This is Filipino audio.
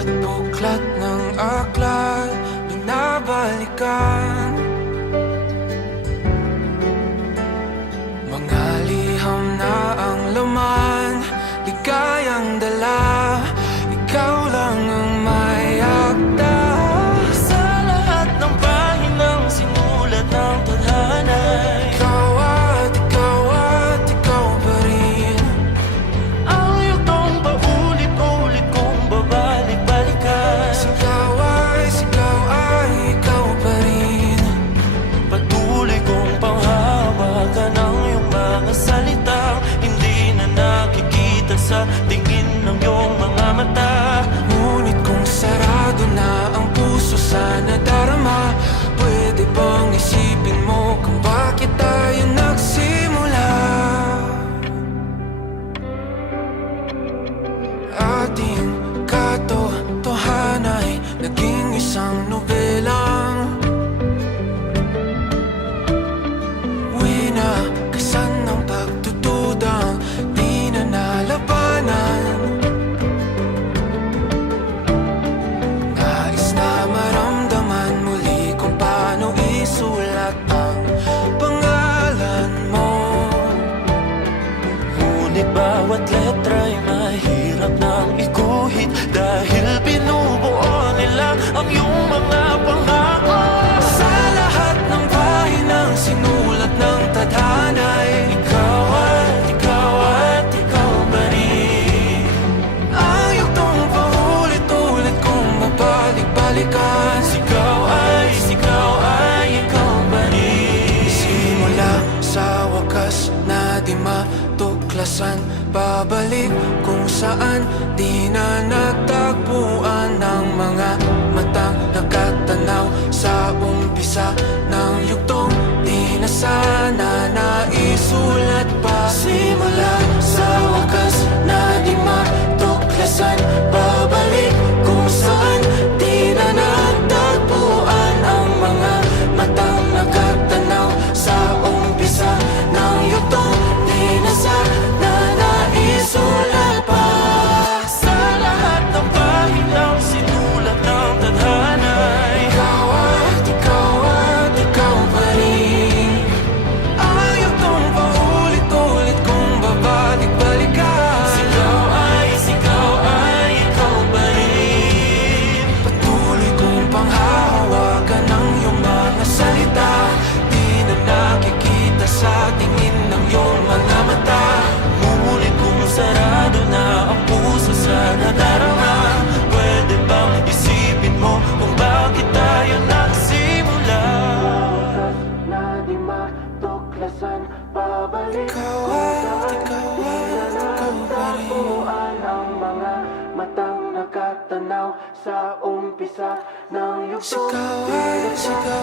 bawat buklat ng aklat binabalikan. Mga liham na ang laman, ligayang dala, ikaw lang ang may akda. Sa lahat ng pahinang sinulat ng tadhana, Ikaw at ikaw pa rin. ang yugtong paulit-ulit kong babalik-balikan. Sigaw ay ikaw pa rin. Patuloy kong panghawakan ang iyong mga salitang hindi na nakikita sa tingin ng iyong mga mata. Ngunit kung sarado na ang puso sa nadarama, pwede bang isipin mo kung bakit tayo nagsimula? Ating katotohanan ay naging isang nobelang winakasan ng pagtutudang di na nalabanan. Nais na maramdaman muli kung paano isulat ang pangalan mo. Ngunit bawat letra'y mahirap nang iguhit dahil binubuo nila ang iyong mga pangako. Sa lahat ng pahinang sinulat ng tadhana ay Ikaw pa rin. ang yugtong paulit-ulit kong mabalik-balikan. Sigaw ay ikaw pa rin. Simula sa wakas na di matuklasan, babalik kung saan di na natagpuan ng mga matang nakatanaw sa umpisa ng yugtong di na sana naisulat pa. Simula sa wakas na di matuklasan, babalik kung saan di na natagpuan ang mga matang nakatanaw sa umpisa ng yugtong di na sana naisulat pa. Sa lahat ng pahinang sinulat ng tadhana, Ikaw pa rin. Ang yugtong paulit-ulit kong babalik-balikan. Sigaw ay ikaw pa rin. Patuloy kong panghahawakan ang iyong mga salita, di na nakikita sa tingin ng iyong mga mata. Ngunit kung sarado na ang puso sa nadarama, pwede bang isipin mo kung bakit tayo nagsimula? Na di matuklasan, babalik ikaw pa rin. Ang mga matang nakatanaw sa umpisa ng yugtong. Sigaw